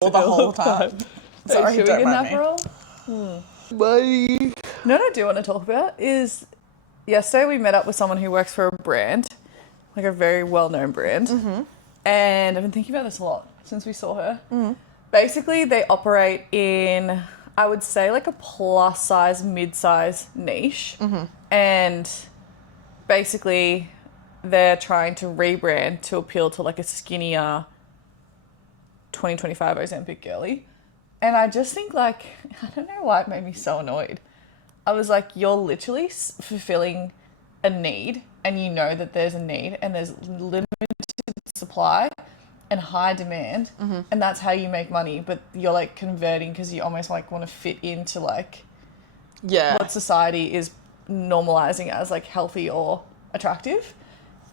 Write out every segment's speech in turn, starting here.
the whole time. Sorry, should we don't get mind an me. Aperol? Bye. You know what I do want to talk about is yesterday we met up with someone who works for a brand, like a very well-known brand. Mm-hmm. And I've been thinking about this a lot since we saw her. Mm-hmm. Basically, they operate in, I would say, like a plus-size, mid-size niche. Mm-hmm. And basically, they're trying to rebrand to appeal to like a skinnier 2025 Ozempic girly. And I just think, like, I don't know why it made me so annoyed. I was like, you're literally fulfilling a need, and you know that there's a need, and there's limited supply and high demand, and that's how you make money. But you're, like, converting because you almost, like, want to fit into, like, what society is normalizing as, like, healthy or attractive.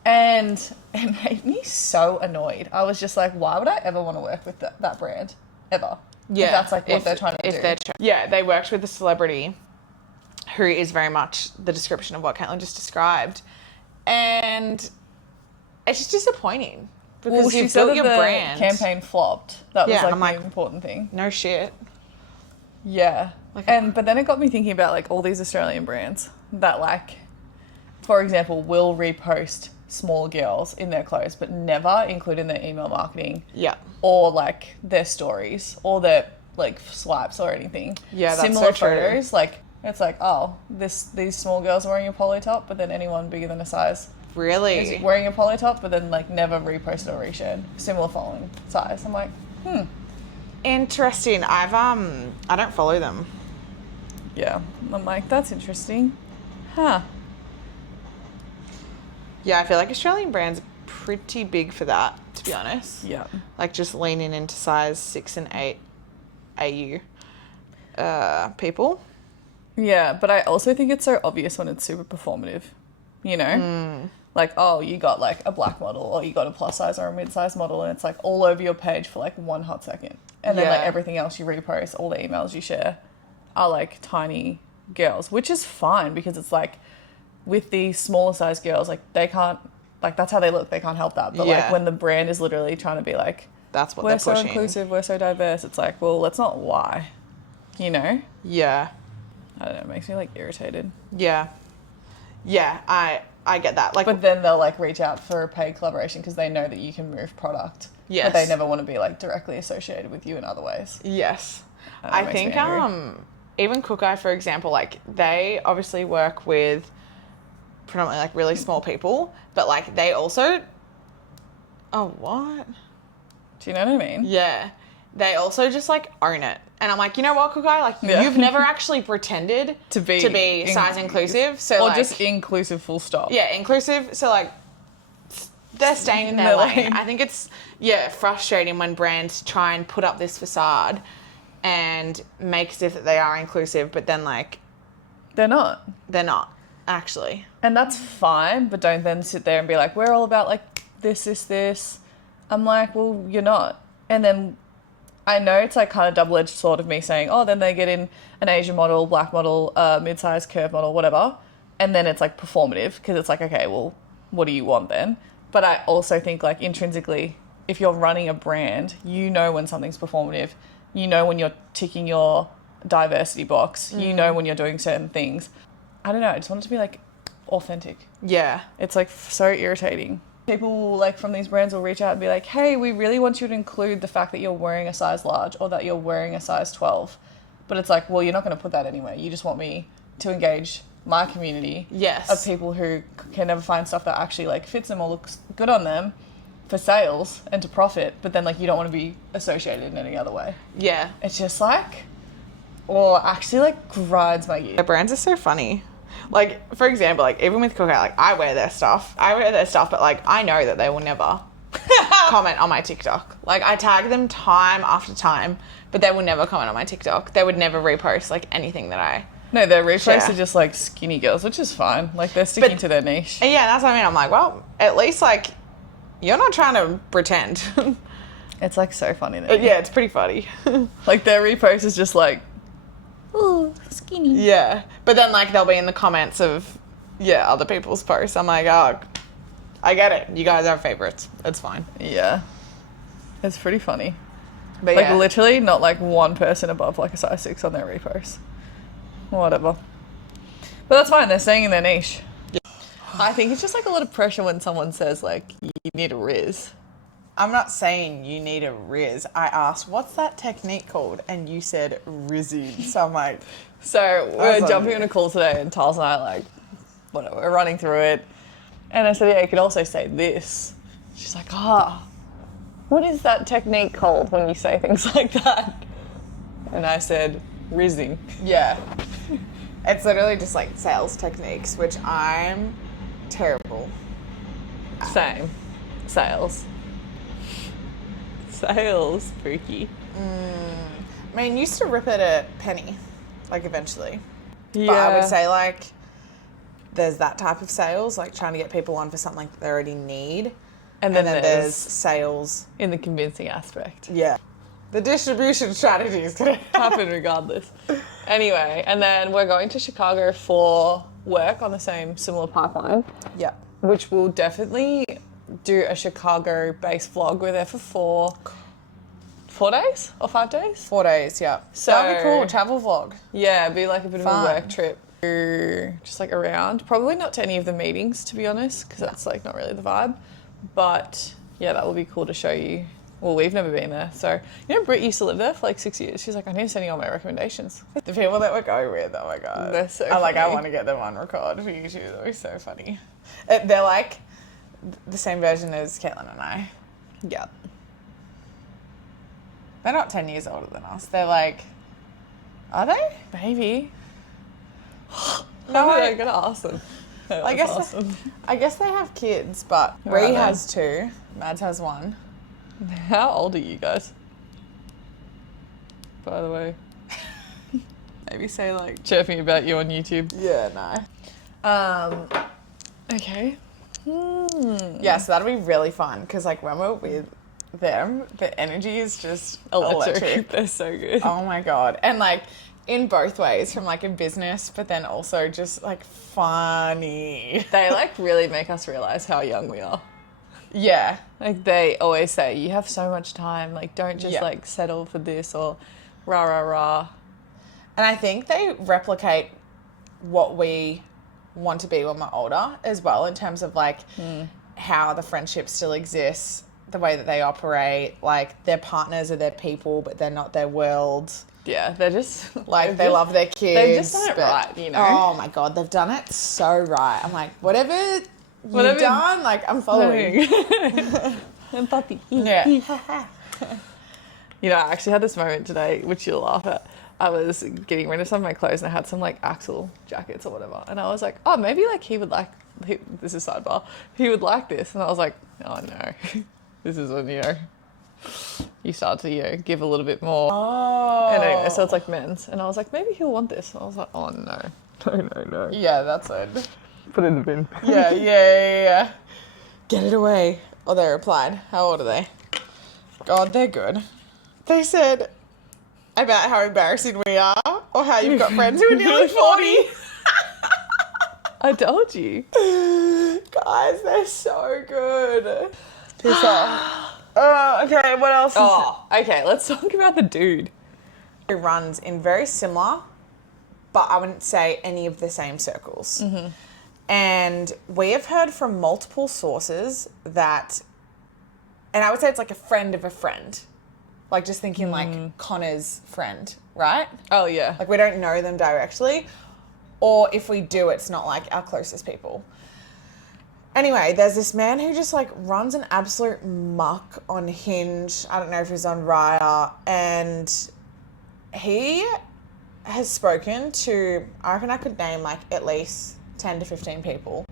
And it made me so annoyed. I was just like, why would I ever want to work with that brand? Ever. Yeah. If that's like what they're trying to do. They worked with a celebrity who is very much the description of what Caitlin just described. And it's just disappointing. Because she said that your brand campaign flopped. That was like the important thing. No shit. Yeah. But then it got me thinking about like all these Australian brands that like, for example, will repost small girls in their clothes but never include in their email marketing. Yeah. Or like their stories or their like swipes or anything. Yeah, that's similar so true. photos. Like it's like, oh, these small girls are wearing a polo top, but then anyone bigger than a size really is wearing a polo top, but then like never reposted or reshared. Similar following size. I'm like, interesting. I don't follow them. Yeah. I'm like, that's interesting. Huh. Yeah, I feel like Australian brands are pretty big for that, to be honest. Yeah. Like just leaning into size 6 and 8 AU people. Yeah, but I also think it's so obvious when it's super performative, you know? Like, oh, you got like a black model or you got a plus size or a mid-size model and it's like all over your page for like 1 hot second. And then like everything else you repost, all the emails you share are like tiny girls, which is fine because it's like with these smaller size girls, like they can't, like that's how they look. They can't help that. But like when the brand is literally trying to be like, that's what we're they're pushing. so inclusive, we're so diverse. It's like, well, that's not why, you know? Yeah. I don't know. It makes me like irritated. Yeah. Yeah. I get that. Like, but then they'll like reach out for a paid collaboration because they know that you can move product. Yes. But they never want to be like directly associated with you in other ways. Yes. I think even Cook Eye, for example, like they obviously work with predominantly like really small people, but like they also what? Do you know what I mean? Yeah. They also just like own it. And I'm like, you know what, Cook Eye? Like you've never actually pretended to be size inclusive. So or like, just inclusive full stop. Yeah, inclusive. So like they're staying in their lane. I think it's frustrating when brands try and put up this facade and make as if that they are inclusive, but then like they're not actually. And that's fine, but don't then sit there and be like, we're all about like this. I'm like, well, you're not. And then I know it's like kind of double-edged sword of me saying, oh, then they get in an Asian model, black model, mid-sized curve model, whatever. And then it's like performative because it's like, okay, well, what do you want then? But I also think like intrinsically, if you're running a brand, you know when something's performative. You know when you're ticking your diversity box. You know when you're doing certain things. I don't know. I just want it to be like authentic. Yeah. It's like so irritating. People like from these brands will reach out and be like, hey, we really want you to include the fact that you're wearing a size large or that you're wearing a size 12. But it's like, well, you're not going to put that anywhere. You just want me to engage my community of people who can never find stuff that actually like fits them or looks good on them for sales and to profit. But then like you don't want to be associated in any other way. Yeah. It's just like, actually like grinds my gears. The brands are so funny. Like, for example, like, even with Cook Eye, like, I wear their stuff, but, like, I know that they will never comment on my TikTok. Like, I tag them time after time, but they will never comment on my TikTok. They would never repost, like, anything that I No, their reposts are just, like, skinny girls, which is fine. Like, they're sticking to their niche. Yeah, that's what I mean. I'm like, well, at least, like, you're not trying to pretend. It's, like, so funny. Yeah, it's pretty funny. Like, their repost is just, like, ooh, skinny. Yeah. But then, like, they'll be in the comments of, other people's posts. I'm like, oh, I get it. You guys are favorites. It's fine. Yeah. It's pretty funny. But Like yeah. literally not like one person above like a size 6 on their reposts. Whatever. But that's fine, they're staying in their niche. Yeah. I think it's just like a lot of pressure when someone says like you need a riz. I'm not saying you need a riz. I asked, what's that technique called? And you said rizzing. So I'm like... So we're on jumping you. on a call today and Tals and I like, whatever, we're running through it. And I said, yeah, you could also say this. She's like, what is that technique called when you say things like that? And I said, rizzing. Yeah. It's literally just like sales techniques, which I'm terrible. Same. Sales. Sales, spooky. I mean, used to rip it a penny, like eventually. Yeah. But I would say like there's that type of sales, like trying to get people on for something that they already need. And then there's sales. in the convincing aspect. Yeah. The distribution strategy is going to Happen regardless. Anyway, and then we're going to Chicago for work on the similar pipeline, Yeah. which will definitely do a Chicago-based vlog. We're there for 4 days or 5 days? 4 days, yeah. So- That'd be cool, travel vlog. Yeah, it'd be like a bit Fun. of a work trip. Just like around. Probably not to any of the meetings, to be honest, because that's like not really the vibe. But yeah, that will be cool to show you. Well, we've never been there. So, you know, Britt used to live there for like 6 years. She's like, I need to send you all my recommendations. The people that we're going with, oh my God. They're so I funny. want to get them on record for YouTube. That'd be so funny. They're like the same version as Caitlin and I. Yeah. They're not 10 years older than us. They're like, are they? Maybe. No, I'm going to ask them. I guess they have kids, but Where are Ree they? has 2. Mads has 1. How old are you guys? By the way. Maybe say like, Chirping about you on YouTube. yeah, no. Okay. Yeah, so that'll be really fun because like when we're with them, the energy is just electric. They're so good. Oh my God. And like in both ways, from like a business, but then also just like funny. They like really make us realize how young we are. Yeah. Like they always say, you have so much time. Like don't just Yeah. like settle for this or rah rah rah. And I think they replicate what we want to be when we're older as well, in terms of like how the friendship still exists, the way that they operate, like their partners are their people, but they're not their world. Yeah, they're just Like they love their kids. they've just done it but- right, you know? Oh my God, they've done it so right. I'm like, whatever Whatever- you've done, like I'm following. And puppy. Yeah. You know, I actually had this moment today, which you'll laugh at. I was getting rid of some of my clothes and I had some like Axel jackets or whatever. And I was like, oh, maybe like he would like, this is sidebar, he would like this. And I was like, oh no, this is when, you know, you start to, you know, give a little bit more. Oh. And anyway, so it's like men's. And I was like, maybe he'll want this. And I was like, oh no, no. Yeah, that's it. Put it in the bin. Yeah. Get it away. Oh, they replied. How old are they? God, they're good. They said about how embarrassing we are, or how you've got friends who are nearly 40. I told you. Guys, they're so good. Piss off. Okay, what else? Oh, okay, let's talk about the dude. Who runs in very similar, but I wouldn't say any of the same circles. Mm-hmm. And we have heard from multiple sources that, and I would say it's like a friend of a friend. Like just thinking like Connor's friend, right? Oh, yeah. Like we don't know them directly. Or if we do, it's not like our closest people. Anyway, there's this man who just like runs an absolute muck on Hinge. I don't know if he's on Raya. And he has spoken to, I reckon I could name like at least 10 to 15 people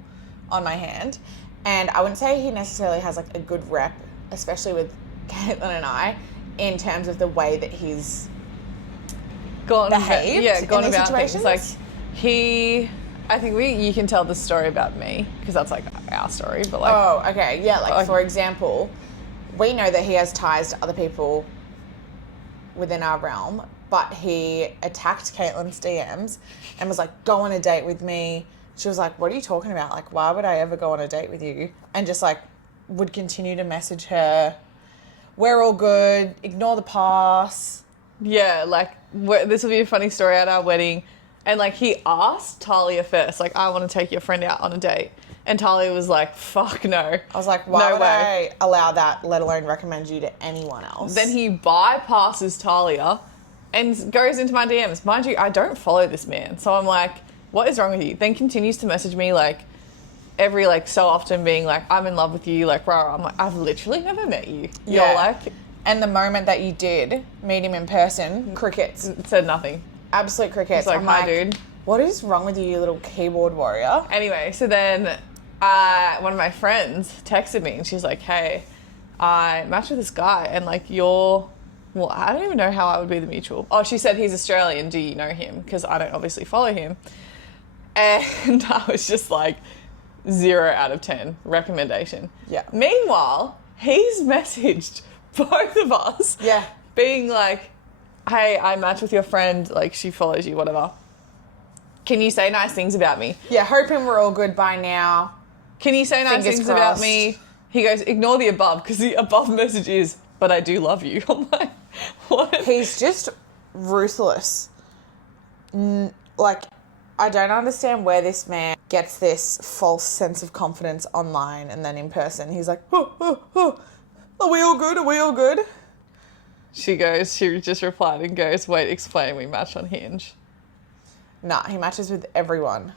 on my hand. And I wouldn't say he necessarily has like a good rep, especially with Caitlin and I, in terms of the way that he's behaved gone in these about things. situations. Like I think you can tell the story about me because that's like our story, but like Oh, okay. Yeah, like for example, we know that he has ties to other people within our realm, but he attacked Caitlin's DMs and was like, go on a date with me. She was like, what are you talking about? Like, why would I ever go on a date with you? And just like would continue to message her. we're all good, ignore the past. Yeah, like, this will be a funny story at our wedding. And, like, he asked Talia first, like, I want to take your friend out on a date. And Talia was like, fuck no. I was like, why would I allow that, let alone recommend you to anyone else? Then he bypasses Talia and goes into my DMs. Mind you, I don't follow this man. So I'm like, what is wrong with you? Then continues to message me, like, every, like, so often being like, I'm in love with you, like, rah. I'm like, I've literally never met you. Yeah. You're like... And the moment that you did meet him in person, crickets. Said nothing. Absolute crickets. It's like, hi, dude. What is wrong with you, you little keyboard warrior? Anyway, so then one of my friends texted me and she's like, hey, I matched with this guy and, like, well, I don't even know how I would be the mutual. Oh, she said he's Australian. Do you know him? Because I don't obviously follow him. And I was just like, 0 out of 10 recommendation. Yeah. Meanwhile, he's messaged both of us. Yeah. Being like, hey, I matched with your friend. Like, she follows you, whatever. Can you say nice things about me? Yeah, hoping we're all good by now. Can you say nice Fingers things about crossed. me? He goes, ignore the above, because the above message is, but I do love you. I'm like, what? He's just ruthless. Like, I don't understand where this man gets this false sense of confidence online and then in person. He's like, are we all good? Are we all good? She just replied and goes, wait, explain, we match on Hinge. Nah, he matches with everyone.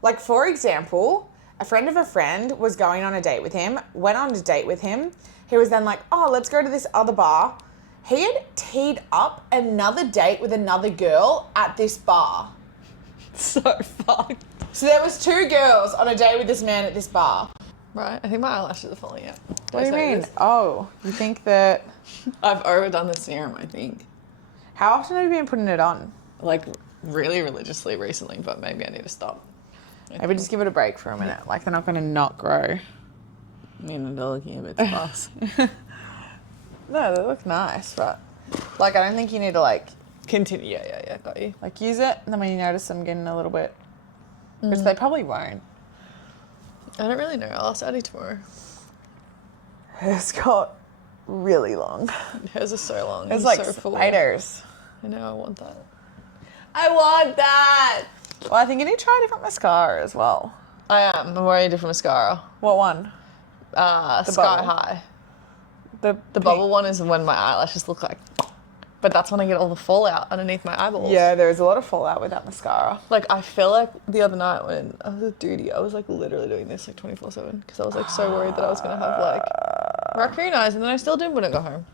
Like, for example, a friend of a friend was going on a date with him, went on a date with him. He was then like, oh, let's go to this other bar. He had teed up another date with another girl at this bar. So fucked. So there was 2 girls on a date with this man at this bar. Right, I think my eyelashes are falling out. What do you mean? Oh, you think that... I've overdone the serum, I think. How often have you been putting it on? Like, really religiously recently, but maybe I need to stop. Maybe just give it a break for a minute. Like, they're not going to not grow. I mean, they're looking a bit sparse. No, they look nice, but... Like, I don't think you need to, like... Continue, yeah, got you. Like, use it, and then when you notice them getting a little bit... Which they probably won't. I don't really know. I'll ask Addie tomorrow. Hers got really long. Hers is so long. It's like so full. spiders. I know, I want that. I want that! Well, I think you need to try a different mascara as well. I am. I'm wearing a different mascara. What one? Sky bubble. High. The bubble one is when my eyelashes look like... But that's when I get all the fallout underneath my eyeballs. Yeah, there is a lot of fallout with that mascara. Like, I feel like the other night when I was with Duty, I was, like, literally doing this, like, 24/7. Because I was, like, so worried that I was going to have, like, raccoon eyes. And then I still did when I got home.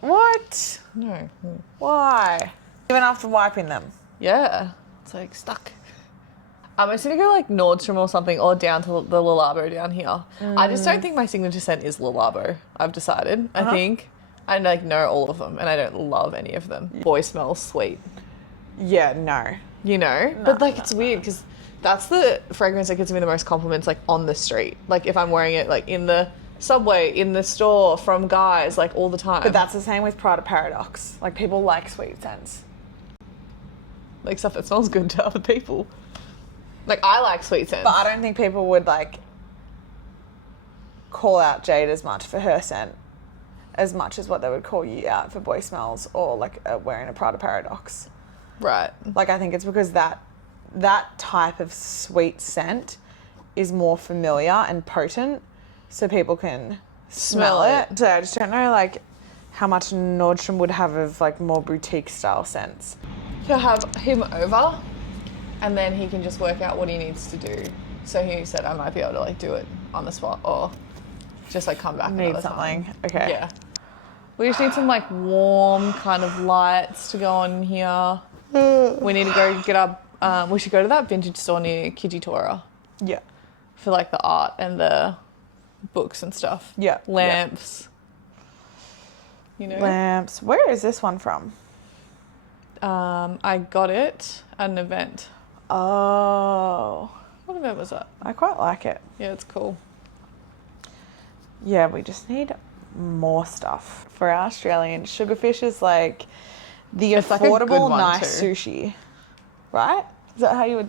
What? No. Why? Even after wiping them? Yeah. It's, like, stuck. I'm just going to go, like, Nordstrom or something, or down to the Le Labo down here. I just don't think my signature scent is Le Labo, I've decided. I think... I, like, know all of them, and I don't love any of them. Boy smells sweet. Yeah, no. You know? But, like, it's weird, because that's the fragrance that gives me the most compliments, like, on the street. Like, if I'm wearing it, like, in the subway, in the store, from guys, like, all the time. But that's the same with Prada Paradox. Like, people like sweet scents. Like, stuff that smells good to other people. Like, I like sweet scents. But I don't think people would, like, call out Jade as much for her scent as much as what they would call you out for boy smells or, like, wearing a Prada Paradox. Right. Like, I think it's because that type of sweet scent is more familiar and potent, so people can smell it. So I just don't know, like, how much Nordstrom would have of, like, more boutique-style scents. He'll have him over, and then he can just work out what he needs to do. So he said I might be able to, like, do it on the spot, or just, like, come back Need another something. time. Okay. Yeah. We just need some, like, warm kind of lights to go on here. We need to go get up. We should go to that vintage store near Kijitora Yeah. for, like, the art and the books and stuff. Yeah. Lamps. You know? Lamps. Where is this one from? I got it at an event. Oh. What event was that? I quite like it. Yeah, it's cool. Yeah, we just need more stuff. For our Australian, Sugarfish is like the It's like a good affordable, one nice too. sushi. Right? Is that how you would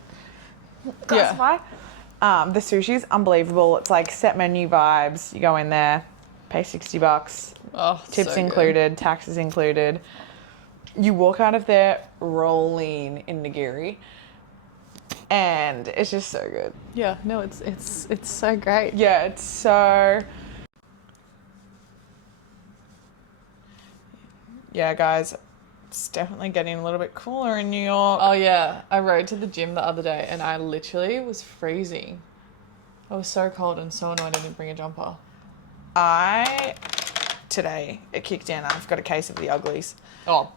classify? The sushi's unbelievable. It's like set menu vibes. You go in there, pay $60, Oh, tips so good. included, taxes included. You walk out of there rolling in nigiri, and it's just so good. Yeah, no, it's so great. Yeah, it's so... Yeah, guys, it's definitely getting a little bit cooler in New York. Oh yeah, I rode to the gym the other day and I literally was freezing. I was so cold and so annoyed I didn't bring a jumper. Today, it kicked in. I've got a case of the uglies. Oh,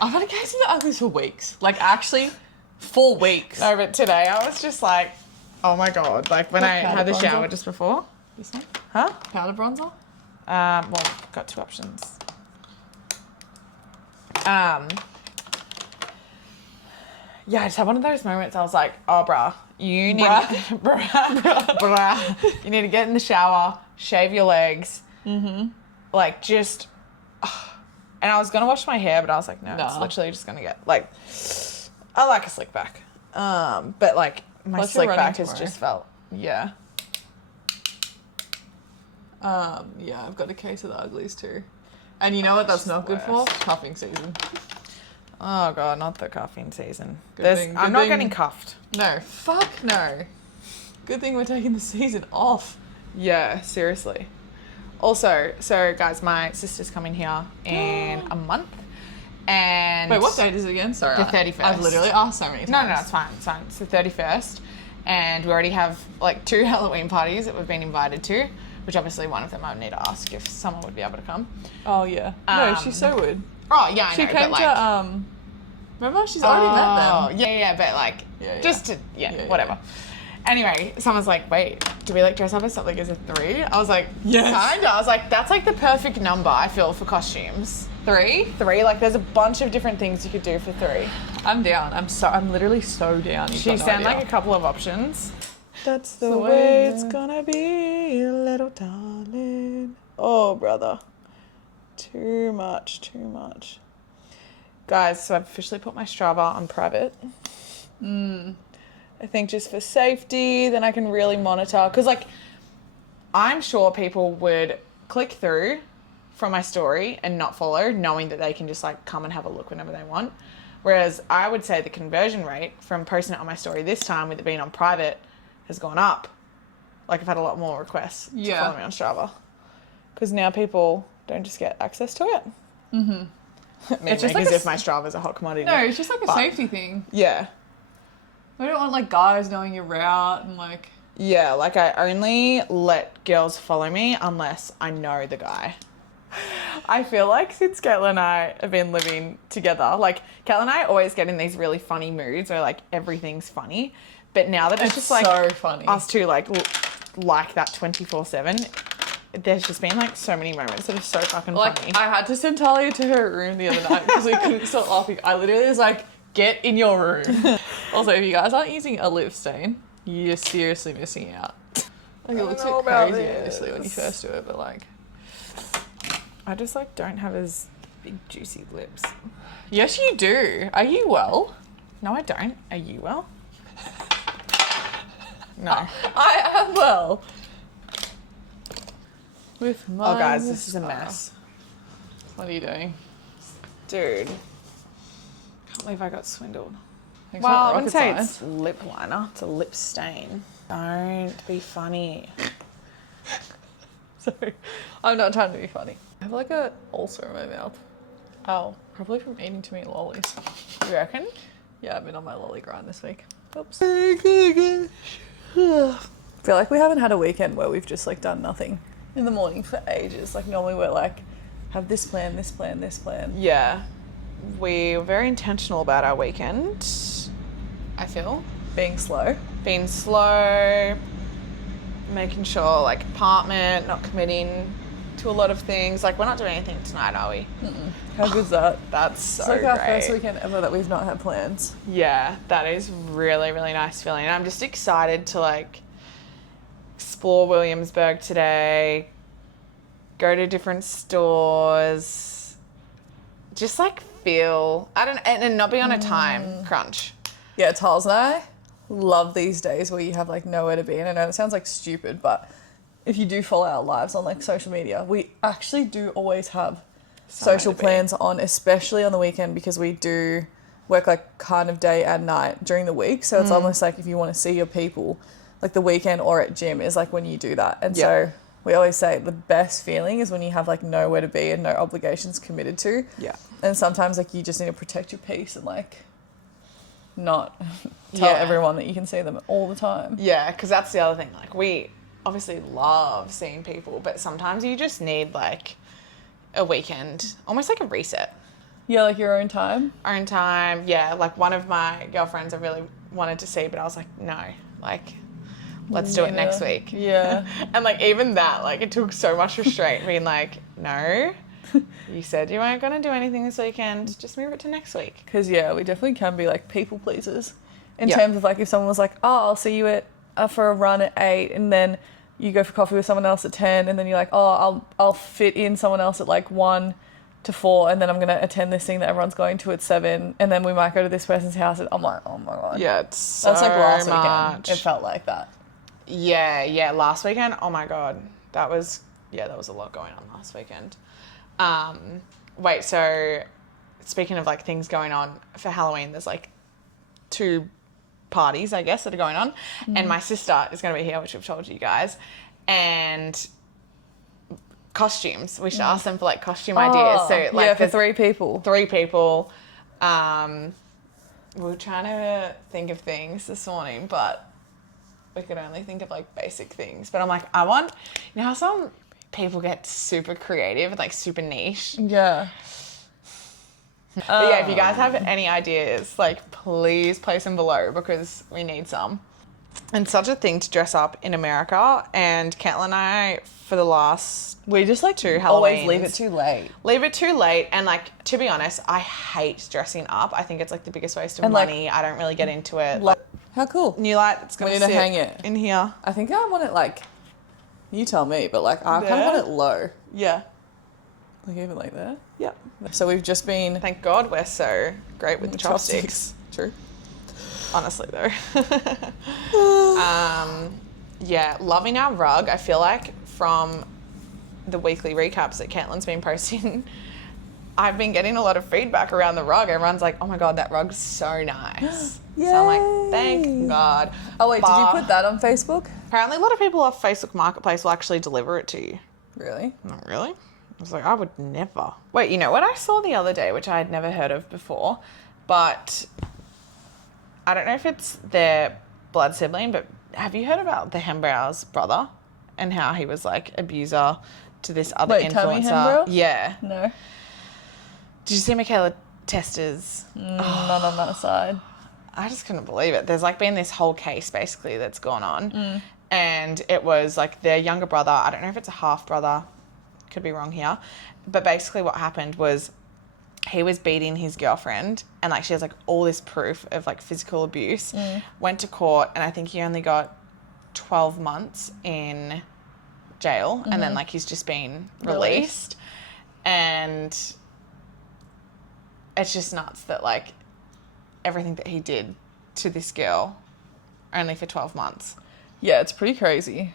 I've had a case of the uglies for weeks. Like actually, 4 weeks. No, but today I was just like, oh my God. Like when What, I had powder the shower bronzer? just before. You say? Huh? Powder bronzer? Well, got 2 options. Yeah, I just had one of those moments. I was like, oh, bruh, you need bruh, you need to get in the shower, shave your legs. Mm-hmm. Like, just... And I was going to wash my hair, but I was like, no, it's literally just going to get... Like, I like a slick back. But, like, my Plus you're slick running back has tomorrow. just felt... Yeah. Yeah, I've got a case of the uglies too. And you know what that's not good for? Cuffing season. Oh, God, not the cuffing season. Good I'm not thing- getting cuffed. No, fuck no. Good thing we're taking the season off. Yeah, seriously. Also, so guys, my sister's coming here in a month, and Wait, what date is it again? Sorry. The 31st. I've literally asked so many times. No, it's fine. It's fine. It's the 31st, and we already have like 2 Halloween parties that we've been invited to, which obviously one of them I would need to ask if someone would be able to come. Oh yeah. No, she so would. Oh yeah, I She know, came but, like, to remember she's already met them. Yeah, but like Yeah. just to Yeah. whatever. Anyway, someone's like, wait, do we like dress up as something as a 3? I was like, Yes. kinda. I was like, that's like the perfect number, I feel, for costumes. 3? 3, like there's a bunch of different things you could do for 3. I'm down. I'm literally so down. She sent like a couple of options. That's the the way way, it's yeah. gonna be, little darling. Oh, brother. Too much. Guys, so I've officially put my Strava on private. I think just for safety, then I can really monitor. Because, like, I'm sure people would click through from my story and not follow, knowing that they can just, like, come and have a look whenever they want. Whereas I would say the conversion rate from posting it on my story this time with it being on private has gone up. Like, I've had a lot more requests to follow me on Strava. Because now people don't just get access to it. Mm-hmm. It's just like as if my Strava's a hot commodity. No, it's just like a safety thing. Yeah. I don't want like guys knowing your route and like. Yeah, like I only let girls follow me unless I know the guy. I feel like since Caitlin and I have been living together, like Caitlin and I always get in these really funny moods where like everything's funny. But now that it's just like so funny. us two like that 24/7, there's just been like so many moments that are so fucking Like funny. I had to send Talia to her room the other night because we couldn't stop laughing. I literally was like, get in your room. Also, if you guys aren't using a lip stain, you're seriously missing out. Like it looks a bit crazy obviously when you first do it, but like I just like don't have as big juicy lips. yes you do. Are you well? No, I don't. Are you well? No. I am well. With my Oh, guys, this is a mess. What are you doing? Dude. Can't believe I got swindled. It's Well, not I wouldn't rocket say science. it's lip liner. It's a lip stain. Don't be funny. Sorry. I'm not trying to be funny. I have like a ulcer in my mouth. Oh, Probably from eating too many lollies. you reckon? Yeah, I've been on my lolly grind this week. Oops. I feel like we haven't had a weekend where we've just like done nothing in the morning for ages. Like normally we're like, have this plan, this plan, this plan. Yeah. We were very intentional about our weekend, I feel. Being slow. Being slow, making sure, like, apartment, not committing to a lot of things. Like, we're not doing anything tonight, are we? How good's that? That's so It's like our great. first weekend ever that we've not had plans. Yeah, that is really, really nice feeling. I'm just excited to, like, explore Williamsburg today, go to different stores, just, like, feel, and not be on a time crunch. Yeah, Tals and I love these days where you have like nowhere to be. And I know it sounds like stupid, but if you do follow our lives on like social media, we actually do always have social plans on, especially on the weekend, because we do work like kind of day and night during the week. So it's almost like if you want to see your people, like the weekend or at gym is like when you do that. And so we always say the best feeling is when you have like nowhere to be and no obligations committed to. Yeah. And sometimes like you just need to protect your peace and like not tell everyone that you can see them all the time. Yeah, because that's the other thing. Like, we obviously love seeing people, but sometimes you just need like a weekend, almost like a reset. Yeah, like your own time. Own time. Yeah, like one of my girlfriends I really wanted to see, but I was like, no, like, let's do it next week. Yeah. And like even that, like it took so much restraint being like, no, you said you weren't going to do anything this weekend, just move it to next week. Because we definitely can be like people pleasers in terms of like if someone was like, oh, I'll see you at for a run at 8, and then you go for coffee with someone else at 10, and then you're like, oh, I'll fit in someone else at like 1 to 4, and then I'm going to attend this thing that everyone's going to at 7, and then we might go to this person's house. I'm like, oh my God. Yeah, it's so That's like last much. weekend. It felt like that. Yeah, last weekend, oh my God. That was a lot going on last weekend. Wait, so speaking of like things going on for Halloween, there's like 2 parties, I guess, that are going on. And my sister is going to be here, which I've told you guys. And costumes. We should ask them for like costume ideas. So like for 3 people. 3 people. We were trying to think of things this morning, but we could only think of like basic things. But I'm like, I want, you know how some people get super creative and like super niche? Yeah. But yeah, if you guys have any ideas, like please place them below because we need some. And such a thing to dress up in America. And Caitlin and I, for the last we just like 2 Halloweens, always leave it too late. Leave it too late. And like, to be honest, I hate dressing up. I think it's like the biggest waste of money. I don't really get into it. Like, how cool. New light, it's going to sit hang it in here. I think I want it like, you tell me, but like I kind of want it low. Yeah. Like even like that. Yep. So we've just been... Thank God we're so great with the chopsticks. True. Honestly though. Yeah, loving our rug. I feel like from the weekly recaps that Caitlin's been posting, I've been getting a lot of feedback around the rug. Everyone's like, oh my God, that rug's so nice. So I'm like, thank God. Oh wait, did you put that on Facebook? Apparently a lot of people off Facebook Marketplace will actually deliver it to you. Really? Not really? I was like, I would never. Wait, you know what I saw the other day, which I had never heard of before, but I don't know if it's their blood sibling, but have you heard about the Hembrow's brother and how he was like abuser to this other influencer? Tommy Hembrow? Yeah. No. Did you see Michaela Tester's? Not on that side. I just couldn't believe it. There's like been this whole case basically that's gone on, and it was like their younger brother. I don't know if it's a half brother. Could be wrong here, but basically what happened was he was beating his girlfriend, and like she has like all this proof of like physical abuse. Went to court, and I think he only got 12 months in jail, and then like he's just been released. And it's just nuts that like everything that he did to this girl only for 12 months. Yeah, it's pretty crazy.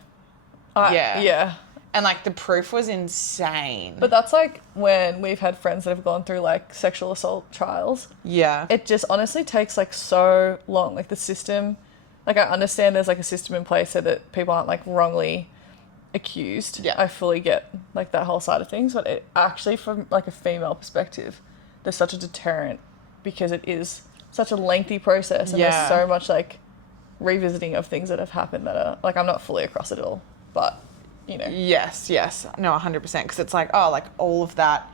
Yeah. And like the proof was insane. But that's like when we've had friends that have gone through like sexual assault trials. Yeah. It just honestly takes like so long. Like the system, like I understand there's like a system in place so that people aren't like wrongly accused. Yeah. I fully get like that whole side of things. But it actually, from like a female perspective, there's such a deterrent because it is such a lengthy process. And there's so much like revisiting of things that have happened that are like, I'm not fully across it all, but you know. Yes. No, 100%. Because it's like, oh, like all of that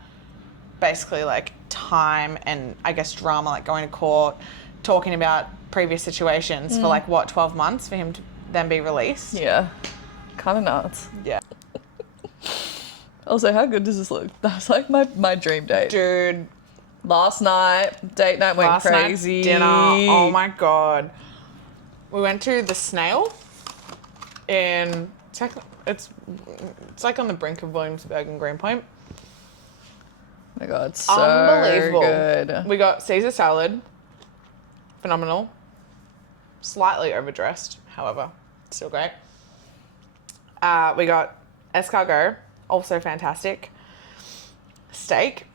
basically like time and I guess drama, like going to court, talking about previous situations for like, what, 12 months for him to then be released? Yeah. Kind of nuts. Yeah. Also, how good does this look? That's like my dream date. Dude. Last night, date night went crazy. Night dinner. Oh my God. We went to the Snail in... It's like on the brink of Williamsburg and Greenpoint. Oh my God, so unbelievable. Good. We got Caesar salad. Phenomenal. Slightly overdressed, however, still great. We got escargot, also fantastic. Steak,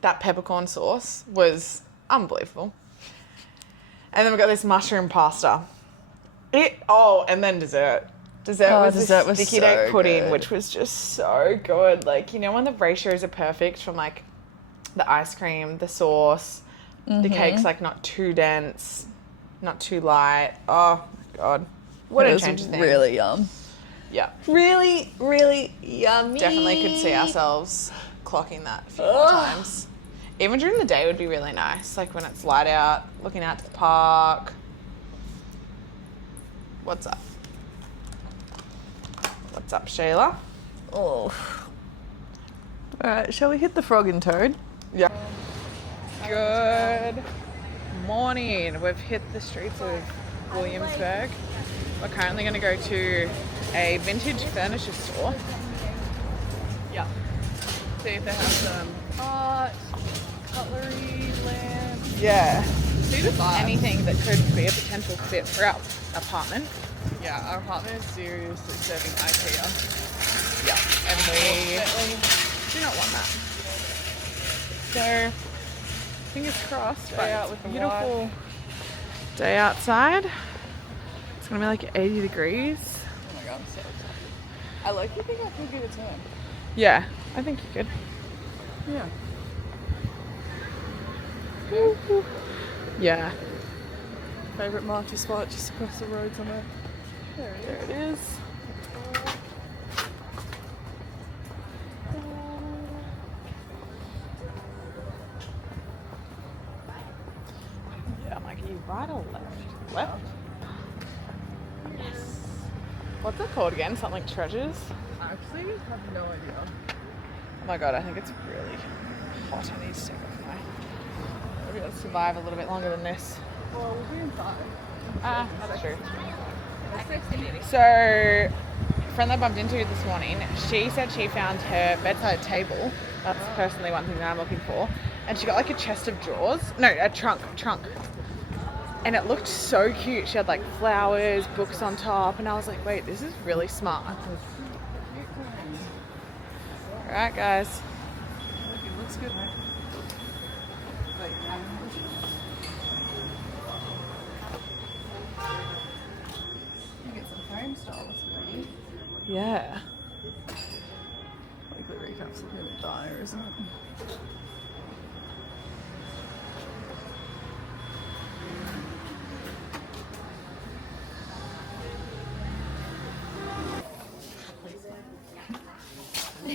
that peppercorn sauce was unbelievable. And then we got this mushroom pasta. And then dessert. Dessert was sticky date pudding, good. Which was just so good. Like, you know, when the ratios are perfect from like the ice cream, the sauce, the cake's like not too dense, not too light. Oh my God. Wouldn't change a thing. Really yum. Yeah. Really, really yummy. Definitely could see ourselves clocking that a few more times. Even during the day would be really nice. Like when it's light out, looking out to the park. What's up? What's up, Shayla? Oh. All right, shall we hit the frog and toad? Yeah. Good morning. We've hit the streets of Williamsburg. We're currently going to go to a vintage furniture store. Yeah. See if they have some art, cutlery, lamps. Yeah. See the vibe. Anything that could be a potential fit for our apartment. Yeah, our apartment is seriously serving IKEA. Yeah. And we do not want that. So, fingers crossed. Day out with the beautiful day outside. It's gonna be like 80 degrees. Oh my God, I'm so excited. I like to think I could get a tan. Yeah, I think you could. Yeah. Yeah. Favorite marcher spot just across the road somewhere. There it is. Yeah, Mike, are you right or left? Left? Yes. What's it called again? Something like treasures? I actually have no idea. Oh my God, I think it's really hot. I need to take off my... I'll be able to survive a little bit longer than this. Well, we'll be inside. Ah, that's true. So, a friend that I bumped into this morning, she said she found her bedside table. That's personally one thing that I'm looking for. And she got like a chest of drawers. No, a trunk. And it looked so cute. She had like flowers, books on top. And I was like, wait, this is really smart. Alright, guys. It looks good, mate. Yeah. Like the recaps looking a bit dire, isn't it?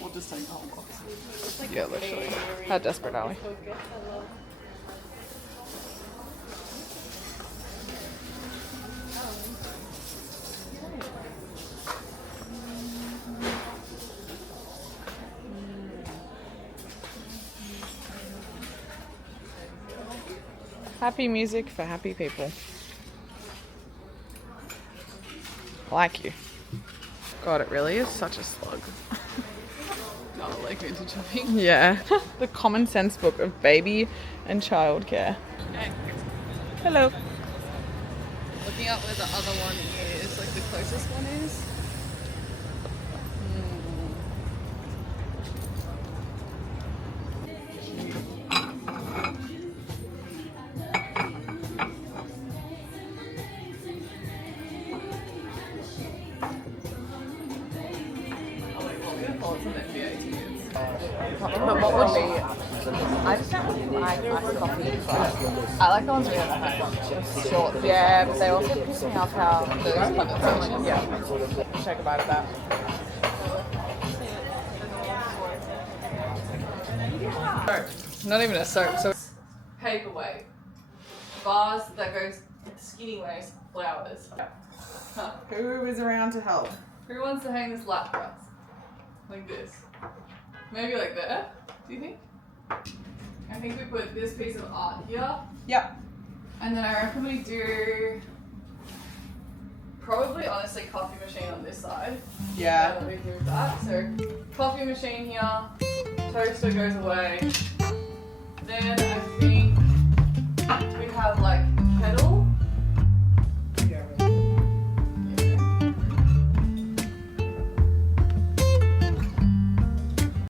We'll just take the whole box. Yeah, literally. How desperate are we? Happy music for happy people. Like you. God, it really is such a slug. Oh, like vintage shopping. Yeah. The common sense book of baby and childcare. Okay. Hello. Looking up where the other one is, like the closest one is. But what would be? I just don't really like iced coffee. I like the ones where it's short. Yeah, but they also piss me off how there's condensation. Yeah. Check about that. Not even a soap. So paperweight, vase that goes skinny waist, flowers. Huh. Who is around to help? Who wants to hang this lap dress? Like this. Maybe like there, do you think? I think we put this piece of art here. Yep. And then I reckon we do probably honestly coffee machine on this side. Yeah. That we do that. So coffee machine here, toaster goes away. Then I think we have like